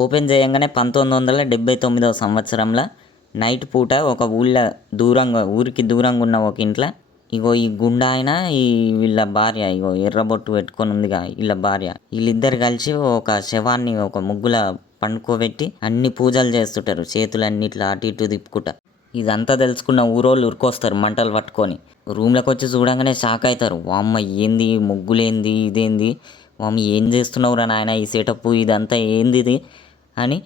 Open చేయంగానే 1979 సంవత్సరంలో night పూట ఒక ఊరికి దూరంగా ఉన్న ఒక ఇంట్లో ఇగో ఈ గుండా ఆయన వీళ్ళ భార్య ఇగో ఎర్రబొట్టు పెట్టుకొని ఉందిగా వీళ్ళ భార్య, వీళ్ళిద్దరు కలిసి ఒక శవాన్ని ఒక ముగ్గుల పండుకోబెట్టి అన్ని పూజలు చేస్తుంటారు, చేతులన్నీ ఇట్లా అటు ఇటు తిప్పుకుంటా. ఇదంతా తెలుసుకున్న ఊరోళ్ళు ఉరికొస్తారు మంటలు పట్టుకొని. రూమ్లోకి వచ్చి చూడంగానే షాక్ అవుతారు. వామ్మ ఏంది ముగ్గులేంది ఇదేంది, వామ్మ ఏం చేస్తున్నావురా నాయన ఈ సెటప్ ఇదంతా ఏంది ఇది అని.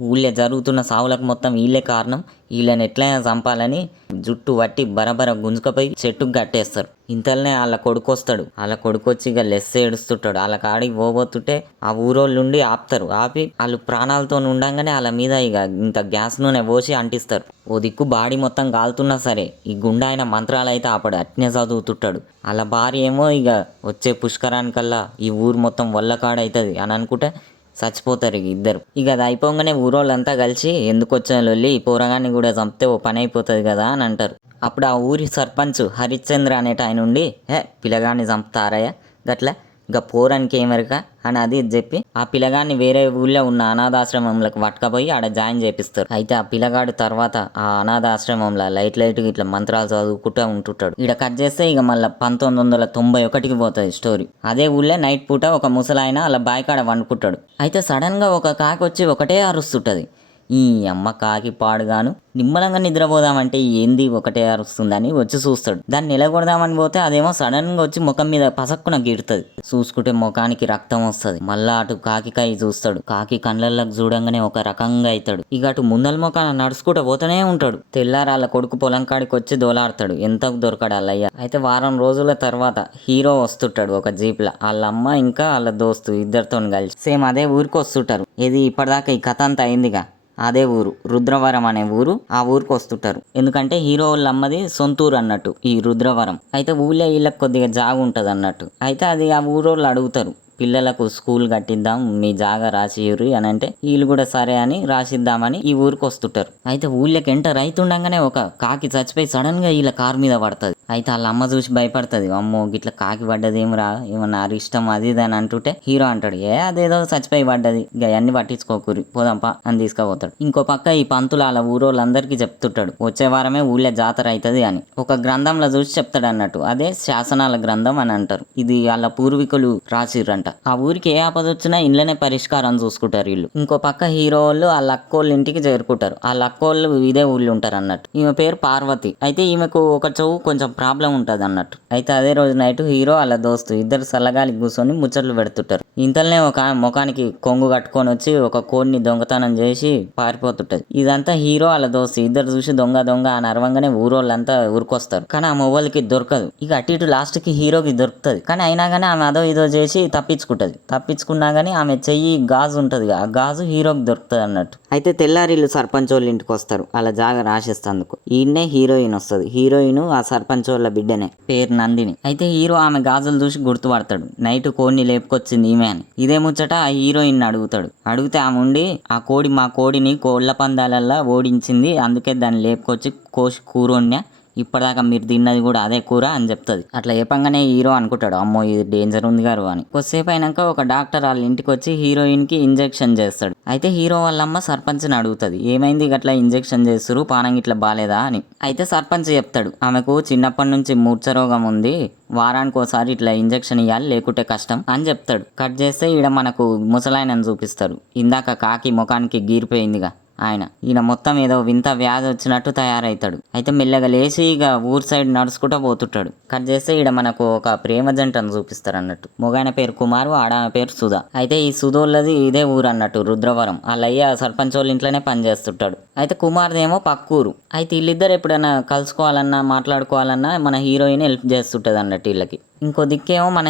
ఊళ్ళో జరుగుతున్న సావులకు మొత్తం వీళ్ళే కారణం, వీళ్ళని ఎట్లయినా చంపాలని జుట్టు పట్టి బరబర గుంజుకపోయి చెట్టుకు కట్టేస్తారు. ఇంతలోనే వాళ్ళ కొడుకు వస్తాడు. వాళ్ళ కొడుకు వచ్చి ఇక లెస్స ఏడుస్తుంటాడు. వాళ్ళ కాడికి పోబోతుంటే ఆ ఊరోళ్ళు ఉండి ఆపుతారు. ఆపి వాళ్ళు ప్రాణాలతో ఉండంగానే వాళ్ళ మీద ఇక ఇంత గ్యాస్ నూనె పోసి అంటిస్తారు. ఓ దిక్కు బాడీ మొత్తం కాలుతున్నా సరే ఈ గుండా ఆయన మంత్రాలు అయితే ఆపడు, అట్నే చదువుతుంటాడు. వాళ్ళ భార్య ఏమో ఇక వచ్చే పుష్కరానికల్లా ఈ ఊరు మొత్తం వల్లకాడవుతుంది అని అనుకుంటే చచ్చిపోతారు ఇద్దరు. ఇక అది అయిపోగానే ఊరోళ్ళంతా కలిసి ఎందుకు వచ్చిన లొల్లి, ఈ పోరగాన్ని కూడా చంపితే ఓ పని అయిపోతుంది కదా అని అంటారు. అప్పుడు ఆ ఊరి సర్పంచ్ హరిశ్చంద్ర అనేట ఆయన ఉండి, పిల్లగాన్ని చంపుతారయ్య గట్ల ఇక పోరానికి ఏమరిక అని అది చెప్పి ఆ పిల్లగాన్ని వేరే ఊళ్ళో ఉన్న అనాథాశ్రమంలోకి పట్టుకపోయి ఆడ జాయిన్ చేపిస్తారు. అయితే ఆ పిల్లగాడు తర్వాత ఆ అనాథాశ్రమంలో లైట్ ఇట్లా మంత్రాలు చదువుకుంటూ ఉంటుంటాడు. ఇక్కడ కట్ చేస్తే ఇక మళ్ళీ 1991కి పోతుంది స్టోరీ. అదే ఊళ్ళో నైట్ పూట ఒక ముసలాయన అలా బాయికాడ వండుకుంటాడు. అయితే సడన్ గా ఒక కాకి వచ్చి ఒకటే అరుస్తుంటది. ఈ అమ్మ కాకి పాడుగాను, నిమ్మలంగా నిద్రపోదామంటే ఏంది ఒకటే అరుస్తుందని వచ్చి చూస్తాడు. దాన్ని నిలగొడదామని పోతే అదేమో సడన్ గా వచ్చి ముఖం మీద పసక్కున గీడుతుంది. చూసుకుంటే ముఖానికి రక్తం వస్తుంది. మళ్ళా అటు కాకికాయ చూస్తాడు. కాకి కళ్ళల్లోకి చూడంగానే ఒక రకంగా అవుతాడు. ఇక అటు ముందల ముఖాన నడుచుకుంటూ పోతూనే ఉంటాడు. తెల్లారి వాళ్ళ కొడుకు పొలం కాడికి వచ్చి దోలాడతాడు. ఎంతకు దొరకడు అల్లయ్య. అయితే వారం రోజుల తర్వాత హీరో వస్తుంటాడు ఒక జీప్లా. వాళ్ళ అమ్మ ఇంకా వాళ్ళ దోస్తు ఇద్దరితో కలిసి సేమ్ అదే ఊరికి వస్తుంటారు. ఇది ఇప్పటిదాకా ఈ కథ అంతా అయిందిగా, అదే ఊరు రుద్రవరం అనే ఊరు. ఆ ఊరికి వస్తుంటారు. ఎందుకంటే హీరో వాళ్ళ అమ్మది సొంతూరు అన్నట్టు ఈ రుద్రవరం. అయితే ఊళ్ళో వీళ్ళకి కొద్దిగా జాగు ఉంటుంది అన్నట్టు. అయితే అది ఆ ఊరోళ్ళు అడుగుతారు, పిల్లలకు స్కూల్ కట్టిద్దాం మీ జాగా రాసియ్యుర్రి అని అంటే వీళ్ళు కూడా సరే అని రాసిద్దామని ఈ ఊరికి వస్తుంటారు. అయితే ఊళ్ళోకి ఎంటర్ అవుతుండగానే ఒక కాకి చచ్చిపోయి సడన్ గా వీళ్ళ కారు మీద పడుతుంది. అయితే వాళ్ళ అమ్మ చూసి భయపడుతుంది. అమ్మో గిట్ల కాకి పడ్డది ఏమిరా, ఏమన్నా అరిష్టం అది ఇది అని అంటుంటే హీరో అంటాడు, అదేదో చచ్చిపోయి పడ్డది ఇక అన్ని పట్టించుకోకూరి పోదాంపా అని తీసుకుపోతాడు. ఇంకో పక్క ఈ పంతులు వాళ్ళ ఊరోళ్ళందరికీ చెప్తుంటాడు వచ్చే వారమే ఊళ్ళో జాతర అవుతుంది అని. ఒక గ్రంథంలో చూసి చెప్తాడు అన్నట్టు, అదే శాసనాల గ్రంథం అని అంటారు. ఇది వాళ్ళ పూర్వీకులు రాసిర్రంట. ఆ ఊరికి ఏ ఆపద వచ్చినా ఇంట్లోనే పరిష్కారం చూసుకుంటారు వీళ్ళు. ఇంకో పక్క హీరో వాళ్ళు ఆ లక్కోళ్ళ ఇంటికి చేరుకుంటారు. ఆ లక్కోళ్ళు ఇదే ఊళ్ళో ఉంటారు అన్నట్టు. ఈమె పేరు పార్వతి. అయితే ఈమెకు ఒక చెవు కొంచెం ప్రాబ్లం ఉంటుంది అన్నట్టు. అయితే అదే రోజు నైట్ హీరో వాళ్ళ దోస్తు ఇద్దరు సల్లగాలికి కూర్చొని ముచ్చట్లు పెడుతుంటారు. ఇంతలోనే ఒక ముఖానికి కొంగు కట్టుకొని వచ్చి ఒక కోడిని దొంగతనం చేసి పారిపోతుంటది. ఇదంతా హీరో వాళ్ళ దోస్తు ఇద్దరు చూసి దొంగ దొంగ అని అరవంగానే ఊరోళ్ళంతా ఊరుకొస్తారు. కానీ ఆ మొబైల్కి దొరకదు. ఇక అటు ఇటు లాస్ట్ కి హీరోకి దొరుకుతుంది. కానీ అయినా కానీ ఆమె అదో ఇదో చేసి తప్పించుకున్నా గానీ ఆమె చెయ్యి గాజు ఉంటది, ఆ గాజు హీరోకి దొరుకుతుంది అన్నట్టు. అయితే తెల్లారిల్లు సర్పంచ్ వాళ్ళ ఇంటికి వస్తారు అలా జాగా రాసేస్తందుకు. ఈయన్నే హీరోయిన్ వస్తుంది. హీరోయిన్ ఆ సర్పంచ్ వాళ్ళ బిడ్డనే, పేరు నందిని. అయితే హీరో ఆమె గాజులు చూసి గుర్తుపడతాడు. నైట్ కోడిని లేపుకొచ్చింది ఈమె అని. ఇదే ముచ్చట ఆ హీరోయిన్ అడుగుతాడు. అడిగితే ఆమె ఉండి మా కోడిని కోళ్ల పందాలల్లా ఓడించింది, అందుకే దాన్ని లేపుకొచ్చి కోసి కూరొన్యా, ఇప్పటిదాకా మీరు తిన్నది కూడా అదే కూర అని చెప్తుంది. అట్లా చెప్పంగానే హీరో అనుకుంటాడు, అమ్మో ఇది డేంజర్ ఉంది గారు అని. కొద్దిసేపు అయినాక ఒక డాక్టర్ వాళ్ళ ఇంటికి వచ్చి హీరోయిన్ కి ఇంజెక్షన్ చేస్తాడు. అయితే హీరో వాళ్ళమ్మ సర్పంచ్ని అడుగుతుంది, ఏమైంది గట్లా ఇంజెక్షన్ చేస్తారు, పానం ఇట్లా బాలేదా అని. అయితే సర్పంచ్ చెప్తాడు, ఆమెకు చిన్నప్పటి నుంచి మూర్ఛ రోగం ఉంది, వారానికి ఒకసారి ఇట్లా ఇంజెక్షన్ ఇవ్వాలి లేకుంటే కష్టం అని చెప్తాడు. కట్ చేస్తే ఈడ మనకు ముసలాయనని చూపిస్తారు. ఇందాక కాకి ముఖానికి గీరిపోయిందిగా ఈయన మొత్తం ఏదో వింత వ్యాధి వచ్చినట్టు తయారవుతాడు. అయితే మెల్లగా లేచి ఇక ఊరు సైడ్ నడుచుకుంటూ పోతుంటాడు. కట్ చేస్తే ఈడ మనకు ఒక ప్రేమ జంటను చూపిస్తారు అన్నట్టు. మొగాయన పేరు కుమారు, ఆడామె పేరు సుధా. అయితే ఈ సుధోళ్ళది ఇదే ఊరు అన్నట్టు రుద్రవరం. వాళ్ళయ్య సర్పంచ్ వాళ్ళ ఇంట్లోనే పనిచేస్తుంటాడు. అయితే కుమార్దేమో పక్కూరు. అయితే వీళ్ళిద్దరు ఎప్పుడైనా కలుసుకోవాలన్నా మాట్లాడుకోవాలన్నా మన హీరోయిన్ హెల్ప్ చేస్తుంటది అన్నట్టు వీళ్ళకి. ఇంకో దిక్కేమో మన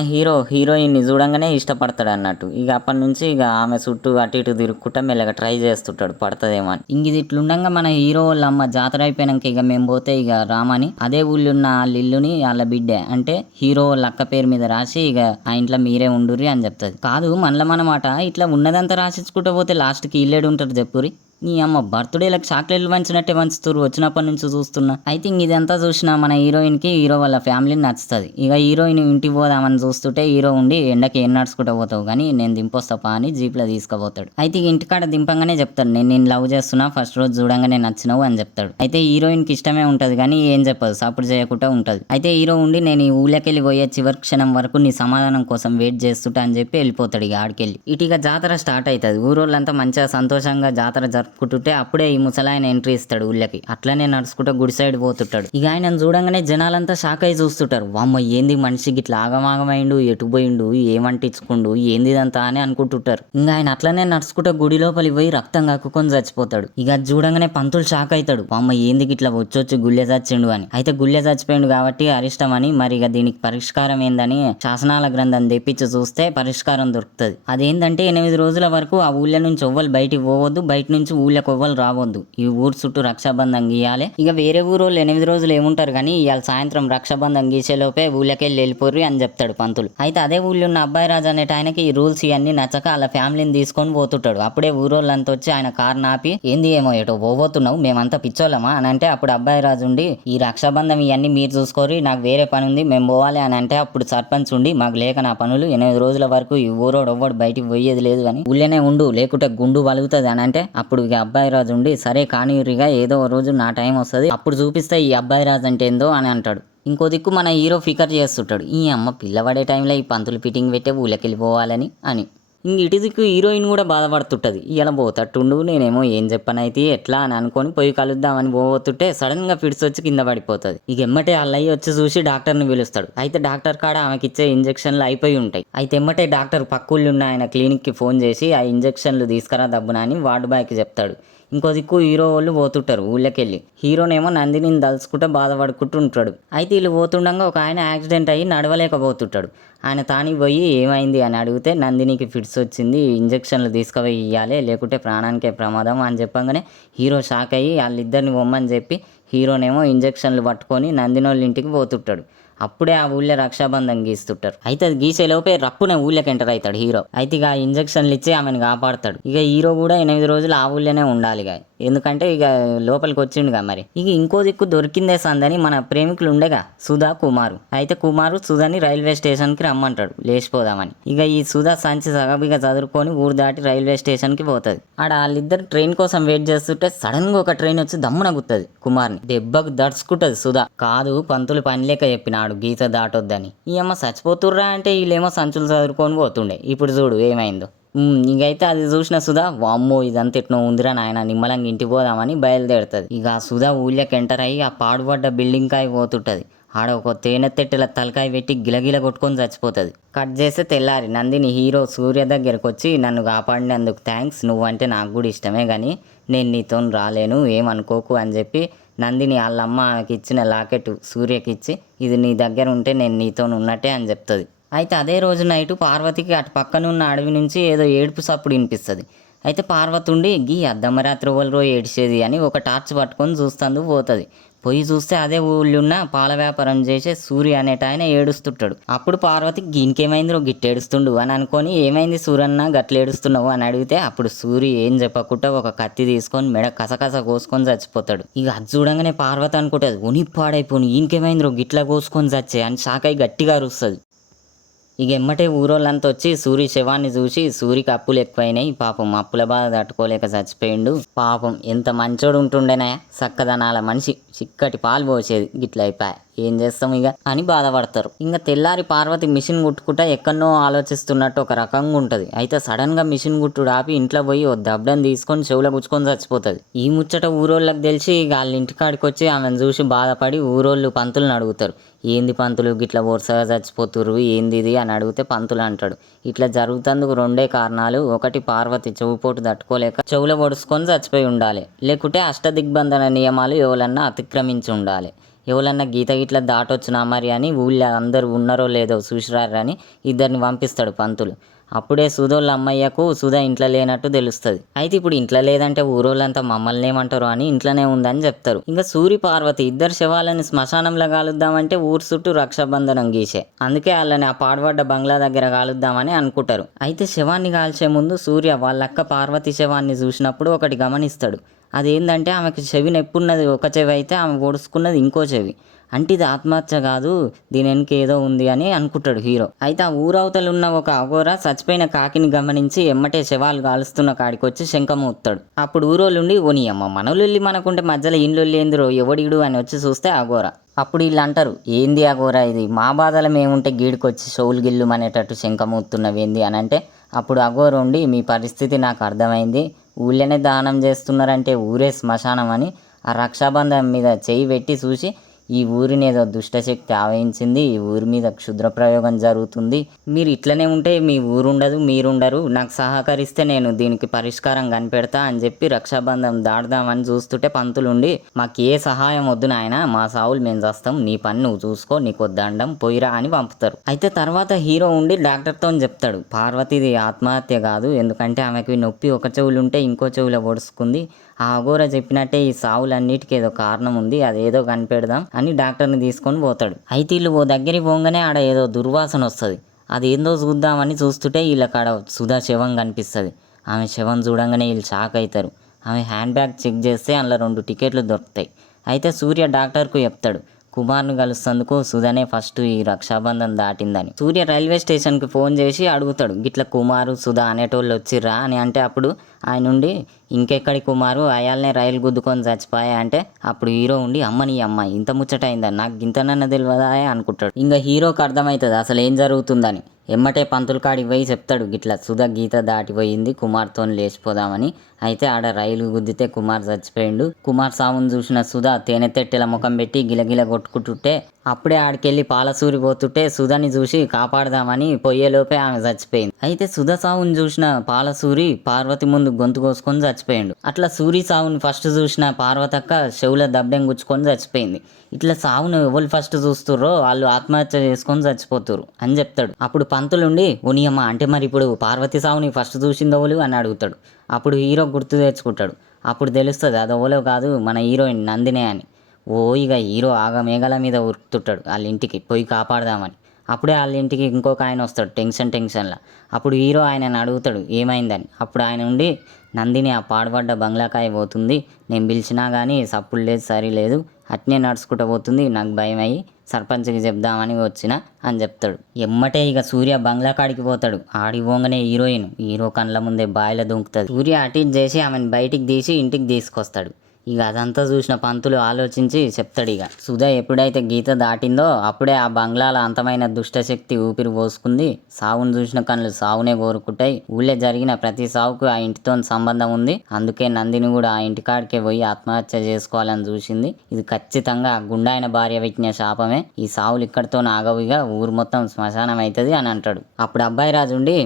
హీరోయిన్ని చూడంగానే ఇష్టపడతాడు అన్నట్టు. ఇక అప్పటి నుంచి ఇక ఆమె చుట్టూ అటు ఇటు తిరుక్కుంటా మెల్లగా ట్రై చేస్తుంటాడు పడుతుందేమో అని. ఇంక ఇది ఇట్లుండగా మన హీరో వాళ్ళ అమ్మ జాతర అయిపోయినాక ఇక మేము పోతే ఇక రామని అదే ఊళ్ళో ఉన్న వాళ్ళ ఇల్లుని వాళ్ళ బిడ్డే అంటే హీరో వాళ్ళ అక్క పేరు మీద రాసి ఇక ఆ ఇంట్లో మీరే ఉండుర్రి అని చెప్తుంది. కాదు మనమాట ఇట్లా ఉన్నదంతా రాసిచ్చుకుంటూ పోతే లాస్ట్కి ఇల్లేడు ఉంటారు చెప్పురి. నీ అమ్మ బర్త్డేలకు చాక్లెట్లు పంచినట్టే పంచుతురు వచ్చినప్పటి నుంచి చూస్తున్నా. ఐ థింక్ ఇదంతా చూసిన మన హీరోయిన్కి హీరో వాళ్ళ ఫ్యామిలీని నచ్చుతుంది. ఇక హీరోయిన్ ఇంటికి పోదామని చూస్తుంటే హీరో ఉండి ఎండకి ఏం నడుచుకుంటూ పోతావు కానీ నేను దింపొస్తాపా అని జీప్లో తీసుకుపోతాడు. అయితే ఇంటికాడ దింపంగానే చెప్తాడు నేను నేను లవ్ చేస్తున్నా, ఫస్ట్ రోజు చూడంగానే నచ్చినావు అని చెప్తాడు. అయితే హీరోయిన్కి ఇష్టమే ఉంటుంది కానీ ఏం చెప్పదు, సపోర్ట్ చేయకుండా ఉంటుంది. అయితే హీరో ఉండి నేను ఈ ఊళ్ళకెళ్ళి పోయే చివరి క్షణం వరకు నీ సమాధానం కోసం వెయిట్ చేస్తుంటా అని చెప్పి వెళ్ళిపోతాడు. ఇక ఆడికెళ్ళి ఇటుగా జాతర స్టార్ట్ అవుతుంది. ఊరోళ్ళంతా మంచిగా సంతోషంగా జాతర జరుపుకుంటుంటే అప్పుడే ఈ ముసలాయన ఎంట్రీ ఇస్తాడు ఊళ్ళకి. అట్లనే నడుచుకుంటూ గుడి సైడ్ పోతుంటాడు. ఇక ఆయన చూడంగానే జనాలంతా షాక్ అయి చూస్తుంటారు. వామ్మ ఏంది మనిషి గిట్లా ఆగమాగమైండు, ఎటు పోయిండు, ఏమంటించుకుండు, ఏంది ఇదంతా అని అనుకుంటుంటారు. ఇంకా ఆయన అట్లనే నడుచుకుంటూ గుడి లోపలి పోయి రక్తం కక్కుకొని చచ్చిపోతాడు. ఇక అది చూడంగానే పంతులు షాక్ అవుతాడు. వామ్మ ఏంది గిట్లా వచ్చి గుళ్ళె చచ్చిండు అని. అయితే గుళ్ళె చచ్చిపోయిండు కాబట్టి అరిష్టం అని, మరి ఇక దీనికి పరిష్కారం ఏందని శాసనాల గ్రంథం తెప్పించి చూస్తే పరిష్కారం దొరుకుతుంది. అదేంటంటే 8 రోజుల వరకు ఆ ఊళ్ళ నుంచి ఎవ్వరు బయటికి పోవద్దు, బయట నుంచి ఊళ్ళకి ఎవ్వరు రావద్దు. ఈ ఊరు చుట్టూ రక్షాబంధం గీయాలి. ఇక వేరే ఊరోళ్ళు 8 రోజులు ఏముంటారు కానీ ఇవాళ సాయంత్రం రక్షాబంధం గీసేలోపే ఊళ్ళకెళ్ళి వెళ్ళిపోర్రి అని చెప్తాడు పంతులు. అయితే అదే ఊళ్ళో ఉన్న అబ్బాయి రాజు అనేట ఆయనకి ఈ రూల్స్ ఇవన్నీ నచ్చక వాళ్ళ ఫ్యామిలీని తీసుకొని పోతుంటాడు. అప్పుడే ఊరోళ్ళంతా వచ్చి ఆయన కారు నాపి ఏంది ఏమో ఎటో పోబోతున్నావు, మేమంతా పిచ్చోళ్ళమా అని అంటే అప్పుడు అబ్బాయి రాజు ఉండి ఈ రక్షాబంధం ఇవన్నీ మీరు చూసుకోరి, నాకు వేరే పని ఉంది, మేము పోవాలి అని అంటే అప్పుడు సర్పంచ్ ఉండి మాకు లేక నా పనులు 8 రోజుల వరకు ఈ ఊరోడు ఎవ్వడు బయటికి పోయేది లేదు అని ఊళ్ళోనే ఉండు లేకుంటే గుండు వలుగుతుంది అని అంటే అప్పుడు ఇక అబ్బాయి రాజు ఉండి సరే కానీరిగా ఏదో రోజు నా టైం వస్తుంది అప్పుడు చూపిస్తే ఈ అబ్బాయి రాజు అంటే ఏందో అని అంటాడు. ఇంకో దిక్కు మన హీరో ఫికర్ చేస్తుంటాడు, ఈ అమ్మ పిల్లవాడే టైంలో ఈ పంతులు ఫిట్టింగ్ పెట్టే ఊళ్ళకెళ్ళిపోవాలని అని. ఇంక ఇటు దిక్కు హీరోయిన్ కూడా బాధపడుతుంటది. ఇలా పోతట్టుండు నేనేమో ఏం చెప్పనైతే ఎట్లా అని అనుకొని పోయి కలుద్దామని పోతుంటే సడన్ గా ఫిట్స్ వచ్చి కింద పడిపోతుంది. ఇక ఎమ్మటే అల్లయ్య వచ్చి చూసి డాక్టర్ని పిలుస్తాడు. అయితే డాక్టర్ కాడ ఆమెకి ఇచ్చే ఇంజక్షన్లు అయిపోయి ఉంటాయి. అయితే ఎమ్మటే డాక్టర్ పక్కూళ్ళు ఉన్న ఆయన క్లినిక్ కి ఫోన్ చేసి ఆ ఇంజక్షన్లు తీసుకురా దబ్బున అని వార్డు బాయ్కి చెప్తాడు. ఇంకో దిక్కు హీరో వాళ్ళు పోతుంటారు ఊళ్ళకెళ్ళి. హీరోనేమో నందిని దలుచుకుంటూ బాధపడుకుంటూ ఉంటాడు. అయితే వీళ్ళు పోతుండగా ఒక ఆయన యాక్సిడెంట్ అయ్యి నడవలేకపోతుంటాడు. ఆయన తానికి పోయి ఏమైంది అని అడిగితే నందినికి ఫిట్స్ వచ్చింది, ఇంజక్షన్లు తీసుకుపోయి ఇవ్వాలి లేకుంటే ప్రాణానికే ప్రమాదం అని చెప్పగానే హీరో షాక్ అయ్యి వాళ్ళిద్దరిని పొమ్మని చెప్పి హీరోనేమో ఇంజక్షన్లు పట్టుకొని నందినోళ్ళ ఇంటికి పోతుంటాడు. అప్పుడే ఆ ఊళ్ళో రక్షాబంధం గీస్తుంటారు. అయితే అది గీసేలోపే రప్పునే ఊళ్ళకి ఎంటర్ అవుతాడు హీరో. అయితే ఇక ఇంజక్షన్లు ఇచ్చి ఆమెను కాపాడతాడు. ఇక హీరో కూడా 8 రోజులు ఆ ఊళ్ళోనే ఉండాలి ఇక, ఎందుకంటే ఇక లోపలికి వచ్చిండుగా మరి. ఇక ఇంకో దిక్కు దొరికిందే సందని మన ప్రేమికులు ఉండేగా సుధా కుమారు. అయితే కుమారు సుధాని రైల్వే స్టేషన్ కి రమ్మంటాడు లేచిపోదామని. ఇక ఈ సుధా సంచి సగబిగా చదువుకొని ఊరు దాటి రైల్వే స్టేషన్ కి పోతుంది. ఆడ వాళ్ళిద్దరు ట్రైన్ కోసం వెయిట్ చేస్తుంటే సడన్ గా ఒక ట్రైన్ వచ్చి దమ్మున గుత్తది కుమార్ని. దెబ్బకు దడుచుకుంటది సుధా. కాదు పంతులు పని లేక చెప్పినాడు గీత దాటొద్దని. ఈ అమ్మ చచ్చిపోతుర్రా అంటే వీళ్ళేమో సంచులు చదువుకొని పోతుండే. ఇప్పుడు చూడు ఏమైందో. ఇంకైతే అది చూసిన సుధా వామ్మో ఇదంతా ఎట్నో ఉందిరా నాయన నిమ్మలంగా ఇంటికి పోదామని బయలుదేరుతుంది. ఇక సుధా ఊళ్ళకి ఎంటర్ అయ్యి ఆ పాడుపడ్డ బిల్డింగ్ కాయ పోతుంటది. ఆడ ఒక తేనె తెట్టెల తలకాయ పెట్టి గిలగిల కొట్టుకొని చచ్చిపోతుంది. కట్ చేస్తే తెల్లారి నందిని హీరో సూర్య దగ్గరకు వచ్చి నన్ను కాపాడినందుకు థ్యాంక్స్, నువ్వంటే నాకు కూడా ఇష్టమే కానీ నేను నీతో రాలేను ఏమనుకోకు అని చెప్పి నందిని వాళ్ళమ్మకి ఇచ్చిన లాకెట్ సూర్యకి ఇచ్చి ఇది నీ దగ్గర ఉంటే నేను నీతో ఉన్నట్టే అని చెప్తుంది. అయితే అదే రోజు నైటు పార్వతికి అటు పక్కన ఉన్న అడవి నుంచి ఏదో ఏడుపు సప్పుడు వినిపిస్తుంది. అయితే పార్వతి ఉండి గీ అర్ధమరాత్రి ఓవలరో ఏడిచేది అని ఒక టార్చ్ పట్టుకొని చూస్తూ పోతుంది. పోయి చూస్తే అదే ఊళ్ళున్న పాల వ్యాపారం చేసే సూర్య అనేట ఆయన ఏడుస్తుంటాడు. అప్పుడు పార్వతి గీనికేమైందిరో గిట్టేడుస్తుండు అని అనుకొని ఏమైంది సూరన్న గట్ల ఏడుస్తున్నావు అని అడిగితే అప్పుడు సూర్య ఏం చెప్పకుండా ఒక కత్తి తీసుకొని మెడ కసకస కోసుకొని చచ్చిపోతాడు. ఇక అది చూడంగానే పార్వతి అనుకుంటుంది ఉని పాడైపోను ఇంకేమైందిరో గిట్లా కోసుకొని చచ్చే అని షాకై గట్టిగా అరుస్తుంది. ఇక ఎమ్మటే ఊరోళ్ళంతా వచ్చి సూరి శవాన్ని చూసి సూరికి అప్పులు ఎక్కువైనాయి పాపం అప్పుల బాధ తట్టుకోలేక చచ్చిపోయిండు, పాపం ఎంత మంచోడు ఉంటుండేనా చక్కదనాల మనిషి చిక్కటి పాలు పోసేది గిట్ల అయిపోయా ఏం చేస్తాం ఇక అని బాధపడతారు. ఇంకా తెల్లారి పార్వతి మిషన్ కుట్టుకుంటా ఎక్కడనో ఆలోచిస్తున్నట్టు ఒక రకంగా ఉంటుంది. అయితే సడన్ గా మిషన్ కుట్టుడు ఆపి ఇంట్లో పోయి ఓ దబ్బడం తీసుకొని చెవులో గుచ్చుకొని చచ్చిపోతుంది. ఈ ముచ్చట ఊరోళ్ళకి తెలిసి వాళ్ళ ఇంటికాడికి వచ్చి ఆమెను చూసి బాధపడి ఊరోళ్ళు పంతులను అడుగుతారు, ఏంది పంతులు గిట్లా వరుసగా చచ్చిపోతురు ఏంది ఇది అని అడిగితే పంతులు అంటాడు ఇట్లా జరుగుతందుకు 2 కారణాలు, ఒకటి పార్వతి చెవుపోటు తట్టుకోలేక చెవులో ఒడుచుకొని చచ్చిపోయి ఉండాలి, లేకుంటే అష్టదిగ్బంధన నియమాలు ఎవరన్నా అతిక్రమించి ఉండాలి, ఎవరన్నా గీత గిట్ల దాటొచ్చునా మరి అని ఊళ్ళో అందరు ఉన్నారో లేదో చూసిరారని ఇద్దరిని పంపిస్తాడు పంతులు. అప్పుడే సుధోళ్ళ అమ్మయ్యకు సుధ ఇంట్లో లేనట్టు తెలుస్తుంది. అయితే ఇప్పుడు ఇంట్లో లేదంటే ఊరోళ్ళంతా మమ్మల్ని ఏమంటారు అని ఇంట్లోనే ఉందని చెప్తారు. ఇంకా సూరి పార్వతి ఇద్దరు శవాలని శ్మశానంలో కాలుద్దామంటే ఊరు చుట్టూ రక్షాబంధనం గీసే, అందుకే వాళ్ళని ఆ పాడుపడ్డ బంగ్లా దగ్గర కాలుద్దామని అనుకుంటారు. అయితే శవాన్ని కాల్చే ముందు సూర్య వాళ్ళక్క పార్వతి శవాన్ని చూసినప్పుడు ఒకటి గమనిస్తాడు. అదేంటంటే ఆమెకు చెవి నొప్పున్నది ఒక చెవి అయితే ఆమె పొడుచుకున్నది ఇంకో చెవి. అంటే ఇది ఆత్మహత్య కాదు, దీని వెనక ఏదో ఉంది అని అనుకుంటాడు హీరో. అయితే ఆ ఊరవతలు ఉన్న ఒక అఘోర చచ్చిపోయిన కాకిని గమనించి ఎమ్మటే శవాలు కాలుస్తున్న కాడికి వచ్చి శంఖమూస్తాడు. అప్పుడు ఊరోళ్ళుండి ఓనియమ్మ మనలొల్లి మనకుంటే మధ్యలో ఇండ్లొల్లి ఏందిరో ఎవడిడు అని వచ్చి చూస్తే అఘోర. అప్పుడు వీళ్ళు అంటారు, ఏంది అఘోర ఇది, మా బాధలు మేముంటే గీడికొచ్చి షౌలు గిల్లు అనేటట్టు శంఖమూతున్నవేంది అని అంటే, అప్పుడు అఘోర ఉండి మీ పరిస్థితి నాకు అర్థమైంది, ఊళ్ళోనే దానం చేస్తున్నారంటే ఊరే శ్మశానం అని ఆ రక్షాబంధం మీద చేయి పెట్టి చూసి ఈ ఊరిని ఏదో దుష్టశక్తి ఆవహించింది, ఈ ఊరి మీద క్షుద్ర ప్రయోగం జరుగుతుంది, మీరు ఇట్లనే ఉంటే మీ ఊరుండదు మీరుండరు, నాకు సహకరిస్తే నేను దీనికి పరిష్కారం కనిపెడతా అని చెప్పి రక్షాబంధం దాడదామని చూస్తుంటే పంతులుండి మాకు ఏ సహాయం వద్దు నాయన, మా సావులు మేము చేస్తాం, నీ పని నువ్వు చూసుకో, నీకు దండం పోయిరా అని పంపుతారు. అయితే తర్వాత హీరో ఉండి డాక్టర్తో చెప్తాడు, పార్వతిది ఆత్మహత్య కాదు, ఎందుకంటే ఆమెకి నొప్పి ఒక చెవులు ఉంటే ఇంకో చెవులో పొడుచుకుంది, ఆ అఘోర చెప్పినట్టే ఈ సావులన్నిటికీ ఏదో కారణం ఉంది, అదేదో కనిపెడదాం అని డాక్టర్ని తీసుకొని పోతాడు. అయితే వీళ్ళు ఓ దగ్గరికి పోగానే ఆడ ఏదో దుర్వాసన వస్తుంది, అది ఏందో చూద్దామని చూస్తుంటే వీళ్ళకి ఆడ సుధా శవం కనిపిస్తుంది. ఆమె శవం చూడంగానే వీళ్ళు షాక్ అవుతారు. ఆమె హ్యాండ్ బ్యాగ్ చెక్ చేస్తే అందులో 2 టికెట్లు దొరుకుతాయి. అయితే సూర్య డాక్టర్కు చెప్తాడు, కుమార్ను కలుస్తందుకు సుధనే ఫస్ట్ ఈ రక్షాబంధం దాటిందని. సూర్య రైల్వే స్టేషన్కి ఫోన్ చేసి అడుగుతాడు, గిట్ల కుమారు సుధా అనేటోళ్ళు వచ్చిర్రా అని అంటే అప్పుడు ఆయన ఉండి ఇంకెక్కడి కుమారు అయాలనే రైలు గుద్దుకొని చచ్చిపోయా అంటే అప్పుడు హీరో ఉండి అమ్మని అమ్మాయి ఇంత ముచ్చట అయిందా, నాకు గింతనన్న తెలియదా అనుకుంటాడు. ఇంకా హీరోకి అర్థమవుతుంది అసలు ఏం జరుగుతుందని. ఎమ్మటే పంతులు కాడికి పోయి చెప్తాడు, గిట్లా సుధ గీత దాటిపోయింది, కుమార్తో లేచిపోదామని. అయితే ఆడ రైలు గుద్దితే కుమార్ చచ్చిపోయిండు. కుమార్ సావును చూసిన సుధ తేనెతెట్టెల ముఖం పెట్టి గిలగిల కొట్టుకుంటుంటే అప్పుడే ఆడికెళ్ళి పాలసూరి పోతుంటే సుధని చూసి కాపాడదామని పొయ్యేలోపే ఆమె చచ్చిపోయింది. అయితే సుధ సావును చూసిన పాలసూరి పార్వతి ముందు గొంతు కోసుకొని చచ్చిపోయిండు. అట్లా సూరి సావుని ఫస్ట్ చూసిన పార్వతక్క చెవుల దబ్బెం గుచ్చుకొని చచ్చిపోయింది. ఇట్లా సావును ఎవరు ఫస్ట్ చూస్తుర్రో వాళ్ళు ఆత్మహత్య చేసుకొని చచ్చిపోతురు అని చెప్తాడు. అప్పుడు పంతులుండి ఓనియమ్మ అంటే మరి ఇప్పుడు పార్వతి సావుని ఫస్ట్ చూసిందోలు అని అడుగుతాడు. అప్పుడు హీరో గుర్తు తెచ్చుకుంటాడు. అప్పుడు తెలుస్తుంది అది ఓలో కాదు మన హీరోయిన్ నందినే అని. ఓ ఇక హీరో ఆగమేఘాల మీద ఉరుకుతుంటాడు వాళ్ళ ఇంటికి పోయి కాపాడదామని. అప్పుడే వాళ్ళ ఇంటికి ఇంకొక ఆయన వస్తాడు టెన్షన్లా. అప్పుడు హీరో ఆయనను అడుగుతాడు ఏమైందని. అప్పుడు ఆయన ఉండి నందిని ఆ పాడుపడ్డ బంగ్లాకాయ పోతుంది, నేను పిలిచినా కానీ సప్పుడు లేదు సరి లేదు, అట్నే నడుచుకుంటూ పోతుంది, నాకు భయం అయ్యి సర్పంచ్కి చెప్దామని వచ్చిన అని చెప్తాడు. ఎమ్మటే ఇక సూర్య బంగ్లా కాడికి పోతాడు. ఆడికి పోగానే హీరో కళ్ళ ముందే బాయిలో దుంకుతుంది. సూర్య అటు చేసి ఆమెను బయటికి తీసి ఇంటికి తీసుకొస్తాడు. ఇక అదంతా చూసిన పంతులు ఆలోచించి చెప్తాడు, ఇక సుధ ఎప్పుడైతే గీత దాటిందో అప్పుడే ఆ బంగ్లాల అంతమైన దుష్టశక్తి ఊపిరి పోసుకుంది, సావును చూసిన కళ్ళు సావునే కోరుకుంటాయి, ఊళ్ళో జరిగిన ప్రతి సావుకు ఆ ఇంటితో సంబంధం ఉంది, అందుకే నందిని కూడా ఆ ఇంటికాడికే పోయి ఆత్మహత్య చేసుకోవాలని చూసింది, ఇది ఖచ్చితంగా గుండాయన భార్య పెట్టిన శాపమే, ఈ సావులు ఇక్కడితో ఆగవుగా ఊరు మొత్తం శ్మశానం అవుతుంది అని అంటాడు. అప్పుడు అబ్బాయి రాజు ఉండి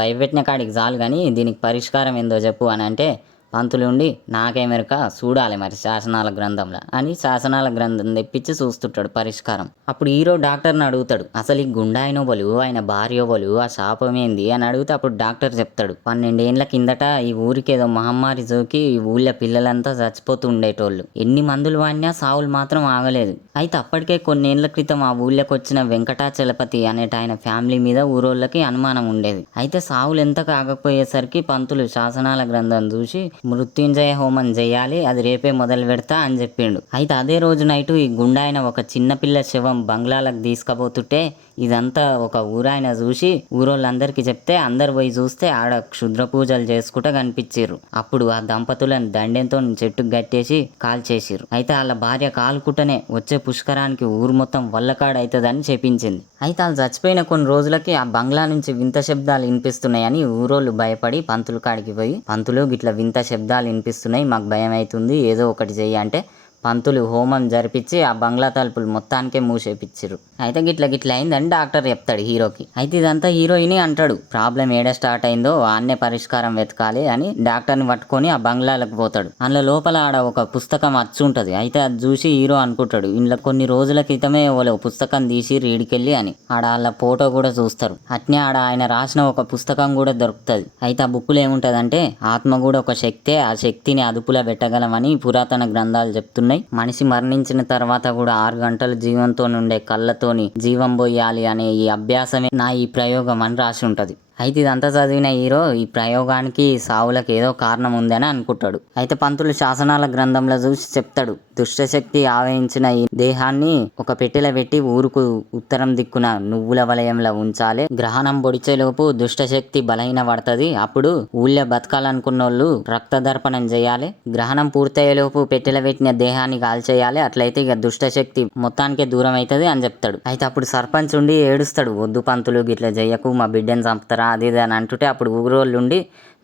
భయపెట్టిన కాడికి చాలు కానీ దీనికి పరిష్కారం ఏందో చెప్పు అని అంటే పంతులు ఉండి నాకేమెరక చూడాలి మరి శాసనాల గ్రంథంలో అని శాసనాల గ్రంథం తెప్పించి చూస్తుంటాడు పరిష్కారం. అప్పుడు హీరో డాక్టర్ని అడుగుతాడు, అసలు ఈ గుండాయినో బలు ఆయన భార్య బలు ఆ శాపం ఏంది అని అడిగితే అప్పుడు డాక్టర్ చెప్తాడు, 12 ఏళ్ల కిందట ఈ ఊరికి ఏదో మహమ్మారి జోకి ఈ ఊళ్ళో పిల్లలంతా చచ్చిపోతూ ఉండేటోళ్ళు, ఎన్ని మందులు వాడినా సావులు మాత్రం ఆగలేదు. అయితే అప్పటికే కొన్నేళ్ల క్రితం ఆ ఊళ్ళోకి వచ్చిన వెంకటాచలపతి అనేట ఆయన ఫ్యామిలీ మీద ఊరోళ్ళకి అనుమానం ఉండేది. అయితే సావులు ఎంతకు ఆగకపోయేసరికి పంతులు శాసనాల గ్రంథం చూసి మృత్యుంజయ హోమం చేయాలి, అది రేపే మొదలు పెడతా అని చెప్పిండు. అయితే అదే రోజు నైటు ఈ గుండాయన ఒక చిన్నపిల్ల శవం బంగ్లాలకు తీసుకుపోతుంటే ఇదంతా ఒక ఊరాయన చూసి ఊరోళ్ళందరికీ చెప్తే అందరు పోయి చూస్తే ఆడ క్షుద్ర పూజలు చేసుకుంటా కనిపించిర్రు. అప్పుడు ఆ దంపతులను దండెంతో చెట్టుకు కట్టేసి కాల్చేసిర్రు. అయితే వాళ్ళ భార్య కాలుకుంటనే వచ్చే పుష్కరానికి ఊరు మొత్తం వల్లకాడవుతుందని చెప్పించింది. అయితే వాళ్ళు చచ్చిపోయిన కొన్ని రోజులకి ఆ బంగ్లా నుంచి వింత శబ్దాలు వినిపిస్తున్నాయని ఊరోళ్ళు భయపడి పంతులు కాడికి పోయి పంతులు గిట్ల వింత శబ్దాలు వినిపిస్తున్నాయి మాకు భయం అవుతుంది ఏదో ఒకటి చెయ్యి అంటే పంతులు హోమం జరిపించి ఆ బంగ్లా తలుపులు మొత్తానికే మూసేపిచ్చిర్రు. అయితే గిట్ల అయిందని డాక్టర్ చెప్తాడు హీరోకి. అయితే ఇదంతా హీరోయిన్ అంటాడు, ప్రాబ్లం ఏడ స్టార్ట్ అయిందో ఆన్నే పరిష్కారం వెతకాలి అని డాక్టర్ని పట్టుకొని ఆ బంగ్లాలకు పోతాడు. అందులో లోపల ఆడ ఒక పుస్తకం అచ్చు ఉంటుంది. అయితే అది చూసి హీరో అనుకుంటాడు, ఇంట్లో కొన్ని రోజుల క్రితమే వాళ్ళ పుస్తకం తీసి రీడికెళ్ళి అని. ఆడ వాళ్ళ ఫోటో కూడా చూస్తారు. అట్నే ఆడ ఆయన రాసిన ఒక పుస్తకం కూడా దొరుకుతుంది. అయితే ఆ బుక్లో ఏముంటదంటే ఆత్మ కూడా ఒక శక్తే, ఆ శక్తిని అదుపులో పెట్టగలమని పురాతన గ్రంథాలు చెప్తున్నాయి. మనిషి మరణించిన తర్వాత కూడా 6 గంటలు జీవంతో ఉండే కళ్ళతోని జీవం పోయాలి అనే ఈ అభ్యాసమే నా ఈ ప్రయోగం అని రాసి ఉంటది. అయితే ఇదంతా చదివిన హీరో ఈ ప్రయోగానికి సావులకు ఏదో కారణం ఉందని అనుకుంటాడు. అయితే పంతులు శాసనాల గ్రంథంలో చూసి చెప్తాడు, దుష్టశక్తి ఆవహించిన ఈ దేహాన్ని ఒక పెట్టెలో పెట్టి ఊరుకు ఉత్తరం దిక్కున నువ్వుల వలయంలో ఉంచాలి. గ్రహణం పొడిచేలోపు దుష్టశక్తి బలహీన పడుతుంది. అప్పుడు ఊళ్ళో బతకాలనుకున్నోళ్ళు రక్తదర్పణం చేయాలి. గ్రహణం పూర్తయ్యేలోపు పెట్టెలో పెట్టిన దేహాన్ని కాల్చేయాలి. అట్లయితే ఇక దుష్టశక్తి మొత్తానికే దూరం అవుతుంది అని చెప్తాడు. అయితే అప్పుడు సర్పంచ్ ఉండి ఏడుస్తాడు, వద్దు పంతులు గిట్ల చెయ్యకు, మా బిడ్డని చంపుతారా అది ఇది అని అంటుంటే అప్పుడు ఊరోళ్ళు ఉండి,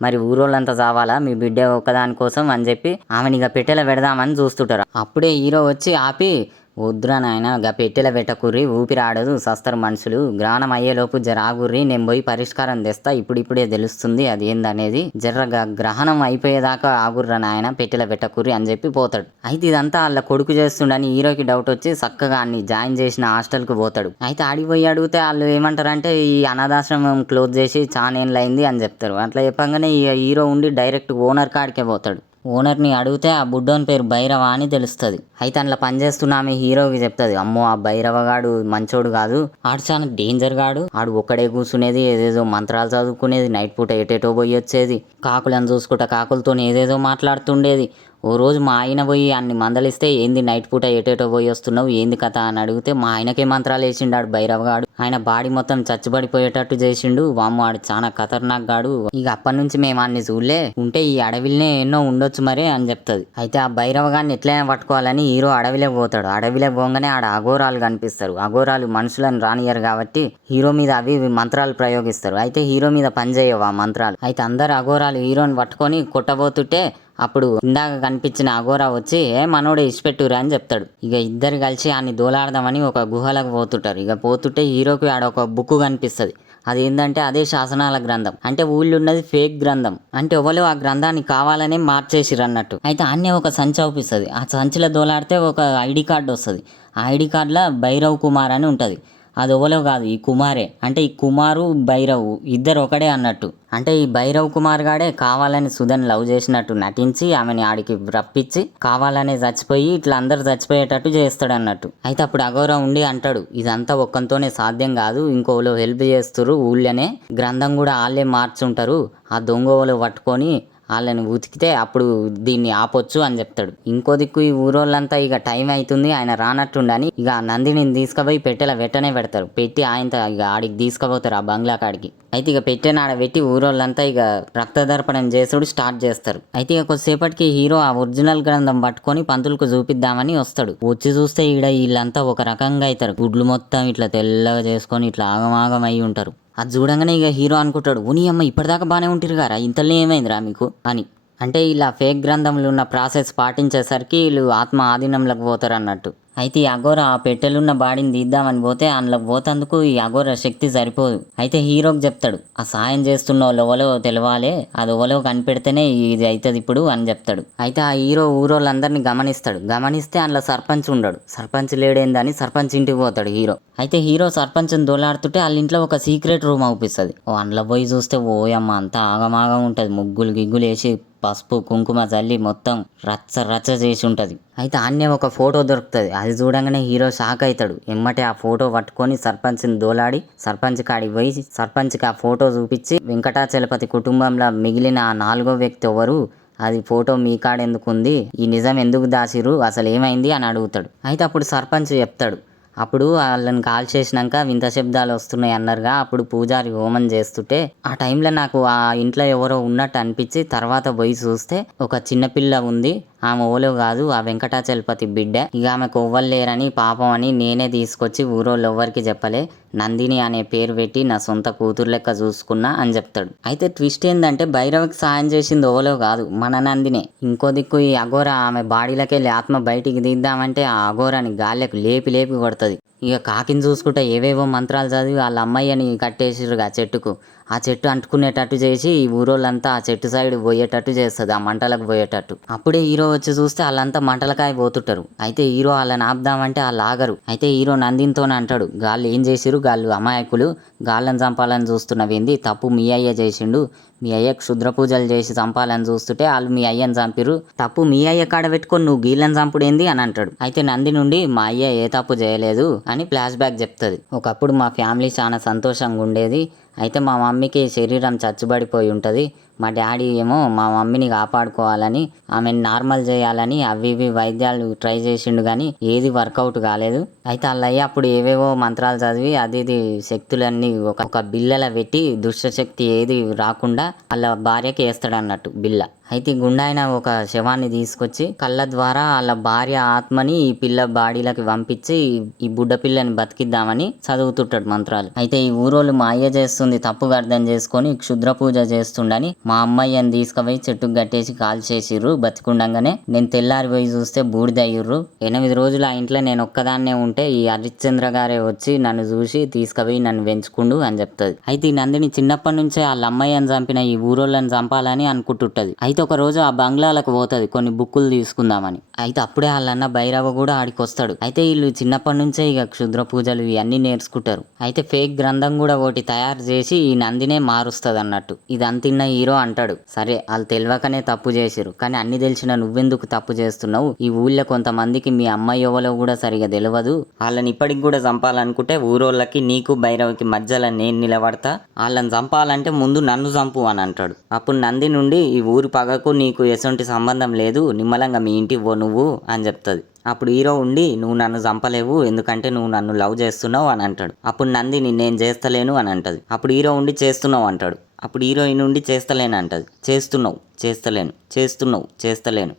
మరి ఊరోళ్ళంతా చావాలా మీ బిడ్డ ఒక్కదాని కోసం అని చెప్పి ఆమెని ఇక పెట్టెలో పెడదామని చూస్తుంటారు. అప్పుడే హీరో వచ్చి ఆపి, వద్దురా నాయన గా పెట్టెలో పెట్టకుర్రి, ఊపిరాడదు, సస్తరు మనుషులు, గ్రహణం అయ్యేలోపు జరాగుర్రి, నేను పోయి పరిష్కారం తెస్తా, ఇప్పుడిప్పుడే తెలుస్తుంది అది ఏందనేది, జర్రగా గ్రహణం అయిపోయేదాకా ఆగుర్రా నాయన, పెట్టెలో పెట్టకుర్రి అని చెప్పి పోతాడు. అయితే ఇదంతా వాళ్ళ కొడుకు చేస్తుండని హీరోకి డౌట్ వచ్చి చక్కగా అన్ని జాయిన్ చేసిన హాస్టల్కి పోతాడు. అయితే ఆడిపోయి అడిగితే వాళ్ళు ఏమంటారంటే ఈ అనాథాశ్రమం క్లోజ్ చేసి చానేళ్ళైంది అని చెప్తారు. అట్లా చెప్పగానే ఈ హీరో ఉండి డైరెక్ట్ ఓనర్ కాడికే పోతాడు. ఓనర్ని అడిగితే ఆ బుడ్డోని పేరు భైరవ అని తెలుస్తుంది. అయితే అందులో పనిచేస్తున్నామే హీరోకి చెప్తుంది, అమ్మో ఆ భైరవ గాడు మంచోడు కాదు, ఆడు చాలా డేంజర్ గాడు, ఆడు ఒక్కడే కూర్చునేది, ఏదేదో మంత్రాలు చదువుకునేది, నైట్ పూట ఎటేటో పోయి వచ్చేది, కాకులను చూసుకుంటా కాకులతో ఏదేదో మాట్లాడుతుండేది. ఓ రోజు మా ఆయన పోయి అన్ని మందలిస్తే, ఏంది నైట్ పూట ఎటేటో పోయి వస్తున్నావు, ఏంది కథ అని అడిగితే మా ఆయనకే మంత్రాలు వేసిండాడు భైరవగాడు, ఆయన బాడీ మొత్తం చచ్చిపడిపోయేటట్టు చేసిండు, వామ్మ ఆడు చాలా ఖతర్నాక్ గాడు, ఇక అప్పటి నుంచి మేము అన్ని చూడలే, ఉంటే ఈ అడవిలోనే ఎన్నో ఉండొచ్చు మరే అని చెప్తుంది. అయితే ఆ భైరవగాన్ని ఎట్లయినా పట్టుకోవాలని హీరో అడవిలోకి పోతాడు. అడవిలోకి పోగానే ఆడ అఘోరాలు కనిపిస్తారు. అఘోరాలు మనుషులను రానియరు కాబట్టి హీరో మీద అవి మంత్రాలు ప్రయోగిస్తారు. అయితే హీరో మీద పనిచేయవు ఆ మంత్రాలు. అయితే అందరు అఘోరాలు హీరోని పట్టుకొని కొట్టబోతుంటే అప్పుడు ఇందాక కనిపించిన అఘోరా వచ్చి మనోడే ఇచ్చిపెట్టురా అని చెప్తాడు. ఇక ఇద్దరు కలిసి అన్ని దోలాడదామని ఒక గుహలకు పోతుంటారు. ఇక పోతుంటే హీరోకి ఆడ ఒక బుక్ కనిపిస్తుంది. అది ఏంటంటే అదే శాసనాల గ్రంథం. అంటే ఊళ్ళో ఉన్నది ఫేక్ గ్రంథం, అంటే ఎవరు ఆ గ్రంథాన్ని కావాలనే మార్చేసిరు అన్నట్టు. అయితే అన్నీ ఒక సంచి అవుపిస్తుంది. ఆ సంచిలో దోలాడితే ఒక ఐడి కార్డు వస్తుంది. ఆ ఐడి కార్డులో భైరవ్ కుమార్ అని ఉంటుంది. అది ఎవరో కాదు, ఈ కుమారే. అంటే ఈ కుమారు భైరవ్ ఇద్దరు ఒకడే అన్నట్టు. అంటే ఈ భైరవ్ కుమార్ గాడే కావాలని సుధన్ లవ్ చేసినట్టు నటించి ఆమెని ఆడికి రప్పించి కావాలనే చచ్చిపోయి ఇట్లా అందరు చచ్చిపోయేటట్టు చేస్తాడు అన్నట్టు. అయితే అప్పుడు అఘోరా ఉండి అంటాడు, ఇదంతా ఒక్కంతోనే సాధ్యం కాదు, ఇంకోలో హెల్ప్ చేస్తురు, ఊళ్ళోనే గ్రంథం కూడా వాళ్ళే మార్చుంటారు, ఆ దొంగలు పట్టుకొని వాళ్ళని ఉతికితే అప్పుడు దీన్ని ఆపొచ్చు అని చెప్తాడు. ఇంకో దిక్కు ఈ ఊరోళ్ళంతా ఇక టైం అవుతుంది, ఆయన రానట్టుండని ఇక నందిని తీసుకుపోయి పెట్టెలా వెంటనే పెడతారు. పెట్టి ఆయనతో ఇక ఆడికి తీసుకుపోతారు ఆ బంగ్లా కాడికి. అయితే ఇక పెట్టెన ఆడ పెట్టి ఊరోళ్ళంతా ఇక రక్తదర్పణం చేసుడు స్టార్ట్ చేస్తారు. అయితే ఇక కొద్దిసేపటికి హీరో ఆ ఒరిజినల్ గ్రంథం పట్టుకొని పంతులకు చూపిద్దామని వస్తాడు. వచ్చి చూస్తే ఈడ వీళ్ళంతా ఒక రకంగా అవుతారు. గుడ్లు మొత్తం ఇట్లా తెల్లగా చేసుకొని ఇట్లా ఆగమాగం అయి ఉంటారు. అది చూడంగానే ఇక హీరో అనుకుంటాడు, ఉని అమ్మ ఇప్పటిదాకా బాగానే ఉంటుంది గారా, ఇంతలో ఏమైందిరా మీకు అని. అంటే ఇలా ఫేక్ గ్రంథంలో ఉన్న ప్రాసెస్ పాటించేసరికి వీళ్ళు ఆత్మ ఆధీనంలోకి పోతారు అన్నట్టు. అయితే ఈ అఘోర ఆ పెట్టెలున్న బాడీని తీద్దామని పోతే అందులోకి పోతందుకు ఈ అఘోర శక్తి సరిపోదు. అయితే హీరోకి చెప్తాడు, ఆ సాయం చేస్తున్న వాళ్ళు ఎవరో తెలవాలి, అది ఎవరో కనిపెడితేనే ఇది అవుతుంది ఇప్పుడు అని చెప్తాడు. అయితే ఆ హీరో ఊరోళ్ళందరినీ గమనిస్తాడు. గమనిస్తే అందులో సర్పంచ్ ఉండడు. సర్పంచ్ లేడేందని సర్పంచ్ ఇంటికి పోతాడు హీరో. అయితే హీరో సర్పంచ్ని దోలాడుతుంటే వాళ్ళ ఇంట్లో ఒక సీక్రెట్ రూమ్ అవుపిస్తుంది. అందులో పోయి చూస్తే ఓయమ్మ అంతా ఆగమాగం ఉంటుంది. ముగ్గులు గిగ్గులు వేసి పసుపు కుంకుమ చల్లి మొత్తం రచ్చ రచ్చ చేసి ఉంటుంది. అయితే ఆన్నే ఒక ఫోటో దొరుకుతుంది. అది చూడంగానే హీరో షాక్ అవుతాడు. ఎమ్మటే ఆ ఫోటో పట్టుకొని సర్పంచ్ని దోలాడి సర్పంచ్ కాడికి పోయి సర్పంచ్కి ఆ ఫోటో చూపించి, వెంకటాచలపతి కుటుంబంలో మిగిలిన ఆ 4వ వ్యక్తి ఎవరు, అది ఫోటో మీ కాడ ఎందుకు ఉంది, ఈ నిజం ఎందుకు దాసిరు, అసలు ఏమైంది అని అడుగుతాడు. అయితే అప్పుడు సర్పంచ్ చెప్తాడు, అప్పుడు వాళ్ళని కాల్ చేసినాక వింత శబ్దాలు వస్తున్నాయి అన్నారుగా, అప్పుడు పూజారి హోమం చేస్తుంటే ఆ టైంలో నాకు ఆ ఇంట్లో ఎవరో ఉన్నట్టు అనిపించి తర్వాత పోయి చూస్తే ఒక చిన్నపిల్ల ఉంది, ఆమె ఓలో కాదు, ఆ వెంకటాచలపతి బిడ్డ. ఇక ఆమెకు ఎవ్వరు లేరని పాపం అని నేనే తీసుకొచ్చి ఊరోళ్ళు ఎవ్వరికి చెప్పలే, నందిని అనే పేరు పెట్టి నా సొంత కూతురు లెక్క చూసుకున్నా అని చెప్తాడు. అయితే ట్విస్ట్ ఏంటంటే భైరవకి సాయం చేసింది ఓలో కాదు, మన నందినే. ఇంకో దిక్కు ఈ అఘోర ఆమె బాడీలకెళ్ళి ఆత్మ బయటికి తీద్దామంటే ఆ అఘోరాని గాలికి లేపి లేపి కొడుతుంది. ఇక కాకిని చూసుకుంటే ఏవేవో మంత్రాలు చదివి వాళ్ళ అమ్మాయిని కట్టేసిర్రు ఆ చెట్టుకు. ఆ చెట్టు అంటుకునేటట్టు చేసి ఈ ఊరోళ్ళంతా ఆ చెట్టు సైడ్ పోయేటట్టు చేస్తుంది, ఆ మంటలకు పోయేటట్టు. అప్పుడే హీరో వచ్చి చూస్తే వాళ్ళంతా మంటలకాయ పోతుంటారు. అయితే హీరో వాళ్ళని ఆపుదామంటే వాళ్ళు ఆగరు. అయితే హీరో నందినితోనే అంటాడు, గాళ్ళు ఏం చేసిరు, గాళ్ళు అమాయకులు, గాళ్ళని చంపాలని చూస్తున్నవేంది, తప్పు మీ అయ్య చేసిండు, మీ అయ్య క్షుద్ర పూజలు చేసి చంపాలని చూస్తుంటే వాళ్ళు మీ అయ్యని చంపిరు, తప్పు మీ అయ్య కాడ పెట్టుకొని నువ్వు గీళ్ళని చంపుడేంది అని అంటాడు. అయితే నంది నుండి మా అయ్య ఏ తప్పు చేయలేదు అని ఫ్లాష్ బ్యాక్ చెప్తుంది. ఒకప్పుడు మా ఫ్యామిలీ చాలా సంతోషంగా ఉండేది, అయితే మా మమ్మీకి శరీరం చచ్చుబడిపోయి ఉంటుంది, మా డాడీ ఏమో మా మమ్మీని కాపాడుకోవాలని ఆమెను నార్మల్ చేయాలని అవి ఇవి వైద్యాలు ట్రై చేసిండు కానీ ఏది వర్కౌట్ కాలేదు. అయితే వాళ్ళయ్య అప్పుడు ఏవేవో మంత్రాలు చదివి అది ఇది శక్తులన్నీ ఒక బిల్లల పెట్టి దుష్టశక్తి ఏది రాకుండా వాళ్ళ భార్యకి వేస్తాడు అన్నట్టు బిల్ల. అయితే గుండాయన ఒక శవాన్ని తీసుకొచ్చి కళ్ళ ద్వారా వాళ్ళ భార్య ఆత్మని ఈ పిల్ల బాడీలకి పంపించి ఈ బుడ్డ పిల్లని బతికిద్దామని చదువుతుంటాడు మంత్రాలు. అయితే ఈ ఊరోళ్ళు మా అయ్య చేస్తుంది తప్పుగా అర్థం చేసుకొని క్షుద్ర పూజ చేస్తుండని మా అమ్మాయిని తీసుకుపోయి చెట్టుకు కట్టేసి కాల్చేసిర్రు బతికుండంగానే. నేను తెల్లారి పోయి చూస్తే బూడిదయ్యుర్రు. 8 రోజులు ఆ ఇంట్లో నేను ఒక్కదాన్నే ఉంటే ఈ హరిశ్చంద్ర గారే వచ్చి నన్ను చూసి తీసుకుపోయి నన్ను పెంచుకుండు అని చెప్తుంది. అయితే ఈ నందిని చిన్నప్పటి నుంచే వాళ్ళ అమ్మాయిని చంపిన ఈ ఊరోళ్ళని చంపాలని అనుకుంటుంటది. అయితే ఒక రోజు ఆ బంగ్లాలకు పోతుంది కొన్ని బుక్కులు తీసుకుందామని. అయితే అప్పుడే వాళ్ళన్న భైరవ కూడా ఆడికి వస్తాడు. అయితే వీళ్ళు చిన్నప్పటి నుంచే ఇక క్షుద్ర పూజలు ఇవన్నీ నేర్చుకుంటారు. అయితే ఫేక్ గ్రంథం కూడా ఒకటి తయారు చేసి ఈ నందినే మారుస్తుంది అన్నట్టు. ఇది అంతిన్న హీరో అంటాడు, సరే వాళ్ళు తెలియకనే తప్పు చేసిరు, కానీ అన్ని తెలిసిన నువ్వెందుకు తప్పు చేస్తున్నావు, ఈ ఊళ్ళో కొంతమందికి మీ అమ్మాయి ఎవలో కూడా సరిగా తెలియదు, వాళ్ళని ఇప్పటికి కూడా చంపాలనుకుంటే ఊరోళ్ళకి నీకు భైరవకి మధ్యలో నేను నిలబడతా, వాళ్ళని చంపాలంటే ముందు నన్ను చంపు అని అంటాడు. అప్పుడు నంది నుండి ఈ ఊరి పగకు నీకు ఎటువంటి సంబంధం లేదు, నిమ్మలంగా మీ ఇంటికి పో నువ్వు అని చెప్తుంది. అప్పుడు హీరో ఉండి నువ్వు నన్ను చంపలేవు ఎందుకంటే నువ్వు నన్ను లవ్ చేస్తున్నావు అని అంటాడు. అప్పుడు నందిని నేను చేస్తలేను అని అంటది. అప్పుడు హీరో ఉండి చేస్తున్నావు అంటాడు. అప్పుడు హీరోయిన్ ఉండి చేస్తలేను అంటది. చేస్తున్నావు చేస్తలేను చేస్తున్నావు చేస్తలేను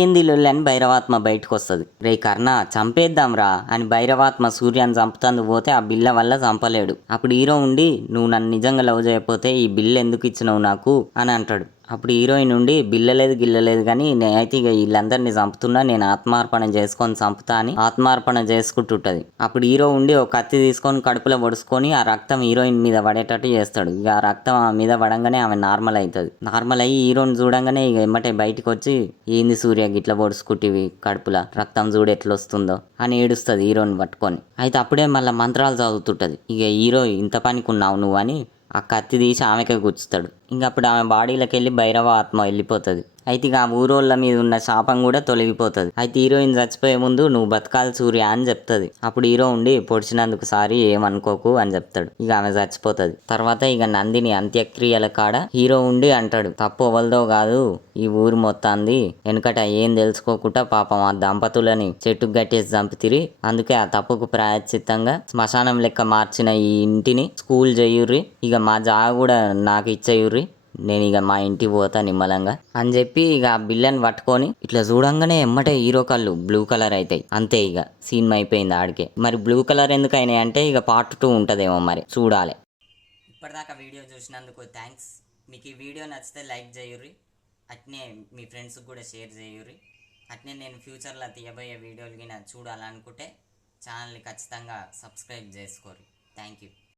ఏంది లొల్లి అని భైరవాత్మ బయటకు వస్తుంది. రే కర్ణ చంపేద్దాం రా అని భైరవాత్మ సూర్యాన్ని చంపుతాందు పోతే ఆ బిల్ల వల్ల చంపలేడు. అప్పుడు హీరో ఉండి నువ్వు నన్ను నిజంగా లవ్ చేయకపోతే ఈ బిల్ల ఎందుకు ఇచ్చినావు నాకు అని అంటాడు. అప్పుడు హీరోయిన్ ఉండి బిల్లలేదు గిల్లలేదు కానీ నేనైతే ఇక వీళ్ళందరినీ చంపుతున్నా, నేను ఆత్మార్పణ చేసుకొని చంపుతా అని ఆత్మార్పణ చేసుకుంటుంటది. అప్పుడు హీరో ఉండి ఒక కత్తి తీసుకొని కడుపులో పొడుచుకొని ఆ రక్తం హీరోయిన్ మీద పడేటట్టు చేస్తాడు. ఇక ఆ రక్తం ఆమె మీద పడంగానే ఆమె నార్మల్ అవుతుంది. నార్మల్ అయ్యి హీరోని చూడంగానే ఇక ఎమ్మటే బయటకు వచ్చి ఏంది సూర్య గిట్ల పొడుచుకుంటివి కడుపులా రక్తం చూడు ఎట్లా వస్తుందో అని ఏడుస్తుంది హీరోని పట్టుకొని. అయితే అప్పుడే మళ్ళీ మంత్రాలు చదువుతుంటది. ఇక హీరో ఇంత పనికున్నావు నువ్వు అని ఆ కత్తి తీసి ఆమెకే గుచ్చుతాడు. ఇంక అప్పుడు ఆమె బాడీలోకి వెళ్ళి భైరవ ఆత్మ వెళ్ళిపోతుంది. అయితే ఇక ఆ ఊరోళ్ళ మీద ఉన్న శాపం కూడా తొలగిపోతుంది. అయితే హీరోయిన్ చచ్చిపోయే ముందు నువ్వు బతకాలి సూర్య అని చెప్తుంది. అప్పుడు హీరో ఉండి పొడిచినందుకు సారీ ఏమనుకోకు అని చెప్తాడు. ఇక ఆమె చచ్చిపోతుంది. తర్వాత ఇక నందిని అంత్యక్రియల కాడ హీరో ఉండి అంటాడు, తప్పు ఎవరిదో కాదు ఈ ఊరు మొత్తాంది, వెనుకట ఏం తెలుసుకోకుండా పాపం ఆ దంపతులని చెట్టుకు గట్టేసి చంపుతిరి, అందుకే ఆ తప్పుకు ప్రాయశ్చిత్తంగా శ్మశానం లెక్క మార్చిన ఈ ఇంటిని స్కూల్ చేయుర్రి, ఇక మా జాగ కూడా నాకు ఇచ్చేయుర్రి, నేను ఇక మా ఇంటికి పోతా నిమ్మలంగా అని చెప్పి ఇక ఆ బిల్లని పట్టుకొని ఇట్లా చూడంగానే ఎమ్మటే హీరో కళ్ళు బ్లూ కలర్ అవుతాయి. అంతే ఇక సీన్ అయిపోయింది ఆడికే. మరి బ్లూ కలర్ ఎందుకు అయినాయి అంటే ఇక పార్ట్ 2 ఉంటుందేమో, మరి చూడాలి. ఇప్పటిదాకా వీడియో చూసినందుకు థ్యాంక్స్. మీకు ఈ వీడియో నచ్చితే లైక్ చేయుర్రి, అట్నే మీ ఫ్రెండ్స్కి కూడా షేర్ చేయుర్రి. అట్నే నేను ఫ్యూచర్లో తీయబోయే వీడియోలు గిన చూడాలనుకుంటే ఛానల్ని ఖచ్చితంగా సబ్స్క్రైబ్ చేసుకోరు. Thank you.